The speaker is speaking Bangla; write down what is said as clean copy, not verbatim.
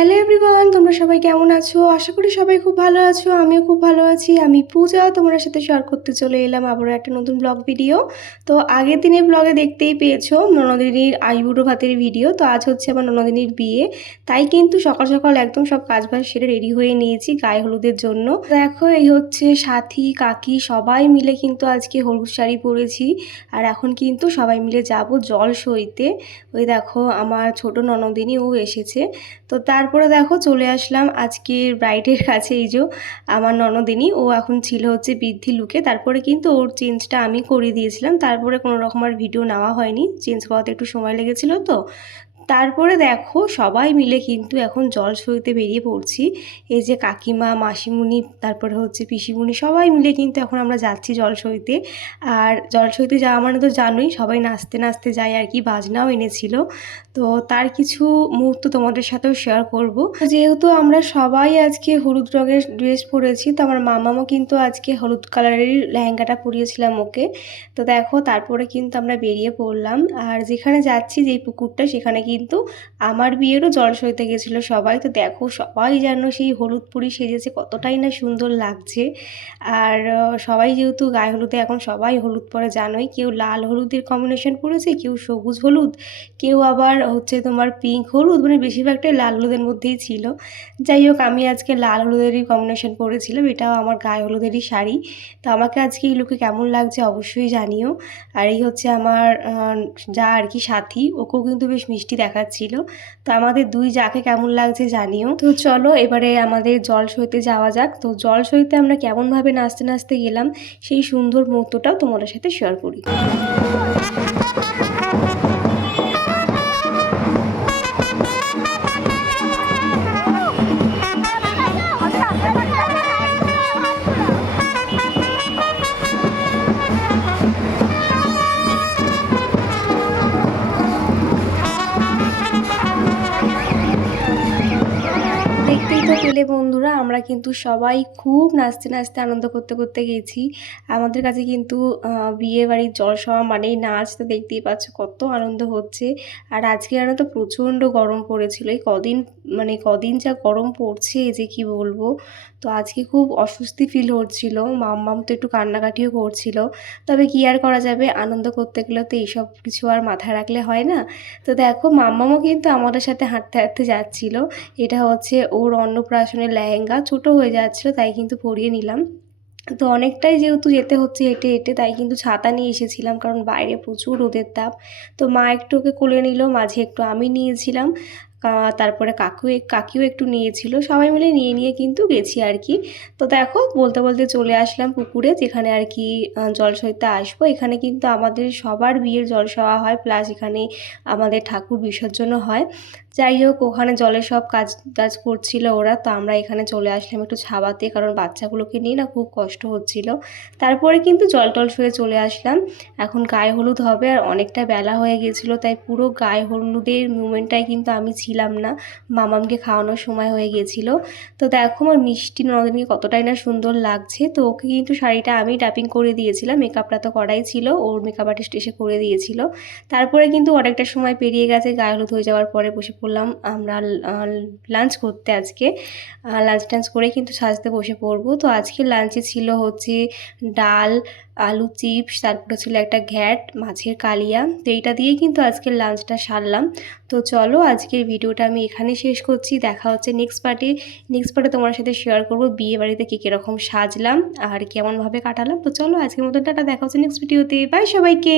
হ্যালো এভরিওয়ান, তোমরা সবাই কেমন আছো? আশা করি সবাই খুব ভালো আছো। আমিও খুব ভালো আছি। আমি পূজা, তোমাদের সাথে শেয়ার করতে চলে এলাম আবারও একটা নতুন ব্লগ ভিডিও। তো আগের দিনের ব্লগে দেখতেই পেয়েছো ননদিনীর আইবুড়ো ভাতের ভিডিও। তো আজ হচ্ছে আমার ননদিনীর বিয়ে, তাই কিন্তু সকাল সকাল একদম সব কাজবাজ সেরে রেডি হয়ে নিয়েছি গায়ে হলুদের জন্য। দেখো, এই হচ্ছে সাথী কাকি সবাই মিলে কিন্তু আজকে হলুদ শাড়ি পরেছি। আর এখন কিন্তু সবাই মিলে যাব জল সইতে। ওই দেখো আমার ছোট ননদিনী ও এসেছে। তো তারপরে দেখো চলে আসলাম আজকের ব্রাইডের কাছে। এই যে আমার ননদিনী, ও এখন ছিল হচ্ছে বৃদ্ধি লুকে। তারপরে কিন্তু ওর চেঞ্জটা আমি করিয়ে দিয়েছিলাম। তারপরে কোনো রকম আর ভিডিও নেওয়া হয়নি, চেঞ্জ করাতে একটু সময় লেগেছিলো তো। তারপরে দেখো সবাই মিলে কিন্তু এখন জল সইতে বেরিয়ে পড়ছি। এই যে কাকিমা, মাসিমুনি, তারপরে হচ্ছে পিসিমুনি, সবাই মিলে কিন্তু এখন আমরা যাচ্ছি জল সইতে। আর জল সইতে যাওয়া মানে তো জানোই, সবাই নাচতে নাচতে যায় আর কি, বাজনাও এনেছিল। তো তার কিছু মুহূর্ত তোমাদের সাথেও শেয়ার করব। যেহেতু আমরা সবাই আজকে হলুদ রঙের ড্রেস পরেছি, তো আমার মামামও কিন্তু আজকে হলুদ কালারের লেহেঙ্গাটা পরিয়েছিলাম ওকে। তো দেখো তারপরে কিন্তু আমরা বেরিয়ে পড়লাম। আর যেখানে যাচ্ছি, যেই পুকুরটা, সেখানে কিন্তু আমার বিয়েরও জল সইতে গেছিলো সবাই। তো দেখো সবাই যেন সেই হলুদ পরি সেজেছে, কতটাই না সুন্দর লাগছে। আর সবাই যেহেতু গায়ে হলুদে এখন সবাই হলুদ পরে জানোই, কেউ লাল হলুদের কম্বিনেশন পরেছে, কেউ সবুজ হলুদ, কেউ আবার হচ্ছে তোমার পিঙ্ক হলুদ, মানে বেশিরভাগটাই লাল হলুদের মধ্যেই ছিল। যাই হোক, আমি আজকে লাল হলুদেরই কম্বিনেশন পরেছিলাম, এটাও আমার গায়ে হলুদেরই শাড়ি। তো আমাকে আজকে এই লুকে কেমন লাগছে অবশ্যই জানিও। আর এই হচ্ছে আমার যা আর কি সাথী, ওকেও কিন্তু বেশ মিষ্টি দেখাচ্ছিল। তো আমাদের দুই যাকে কেমন লাগছে জানিও। তো চলো এবারে আমাদের জল সইতে যাওয়া যাক। তো জল সইতে আমরা কেমনভাবে নাচতে নাচতে গেলাম, সেই সুন্দর মুহূর্তটাও তোমাদের সাথে শেয়ার করি। দেখতেই তো পেলে বন্ধুরা, আমরা কিন্তু সবাই খুব নাচতে নাচতে আনন্দ করতে করতে গেছি। আমাদের কাছে কিন্তু বিয়ে বাড়ির জলসওয়া মানেই নাচ। তো দেখতেই পাচ্ছ কত আনন্দ হচ্ছে। আর আজকে জানো তো প্রচণ্ড গরম পড়েছিল। এই কদিন মানে কদিন যা গরম পড়ছে যে কি বলবো। তো আজকে খুব অস্বস্তি ফিল হচ্ছিল, মাম্মাম তো একটু কান্নাকাটিও করছিল। তবে কি আর করা যাবে, আনন্দ করতে গেলে তো এইসব কিছু আর মাথায় রাখলে হয় না। তো দেখো মাম্মামও কিন্তু আমাদের সাথে হাঁটতে হাঁটতে যাচ্ছিল। এটা হচ্ছে ওর অন্নপ্রাশনের লেহেঙ্গা, ছোট হয়ে যাচ্ছিলো তাই কিন্তু পরিয়ে নিলাম। তো অনেকটাই যেহেতু যেতে হচ্ছে হেঁটে হেঁটে, তাই কিন্তু ছাতা নিয়ে এসেছিলাম, কারণ বাইরে প্রচুর রোদের তাপ। তো মা একটু ওকে কোলে নিল, মাঝে একটু আমি নিয়েছিলাম, তারপরে কাকিও একটু নিয়েছিল, সবাই মিলে নিয়ে নিয়ে কিন্তু গেছি আর কি। তো দেখো বলতে বলতে চলে আসলাম পুকুরে, যেখানে আর কি জল সইতে আসবো। এখানে কিন্তু আমাদের সবার বিয়ের জল সওয়া হয়, প্লাস এখানে আমাদের ঠাকুর বিসর্জনও হয়। যাই হোক, ওখানে জলে সব কাজ টাজ করছিল ওরা। তো আমরা এখানে চলে আসলাম একটু ছাওয়াতে, কারণ বাচ্চাগুলোকে নিয়ে না খুব কষ্ট হচ্ছিল। তারপরে কিন্তু জল টল শুয়ে চলে আসলাম। এখন গায়ে হলুদ হবে, আর অনেকটা বেলা হয়ে গেছিলো, তাই পুরো গায়ে হলুদের মুমেন্টটাই কিন্তু আমি ছিলাম না, মামামকে খাওয়ানোর সময় হয়ে গেছিলো। তো দেখো আমার মিষ্টি ননদিনীকে কতটাই না সুন্দর লাগছে। তো ওকে কিন্তু শাড়িটা আমি ট্যাপিং করে দিয়েছিলাম, মেকআপটা তো করাই ছিল, ওর মেকআপ আর্টিস্ট এসে করে দিয়েছিল। তারপরে কিন্তু অনেকটা সময় পেরিয়ে গেছে, গায়ে হলুদ হয়ে যাওয়ার পরে বসে পড়লাম আমরা লাঞ্চ করতে। আজকে লাঞ্চ টাঞ্চ করে কিন্তু সাজতে বসে পড়বো। তো আজকে লাঞ্চে ছিল হচ্ছে ডাল, আলু চিপস, তারপরে ছিল একটা ঘ্যাট, মাছের কালিয়া। তো এইটা দিয়েই কিন্তু আজকের লাঞ্চটা সারলাম। তো চলো আজকের ভিডিওটা আমি এখানে শেষ করছি। দেখা হচ্ছে নেক্সট পার্টে তোমার সাথে শেয়ার করবো বিয়ে বাড়িতে কীরকম সাজলাম আর কেমনভাবে কাটালাম। তো চলো আজকের মতো টাটা, দেখা হচ্ছে নেক্সট ভিডিওতে। বাই সবাইকে।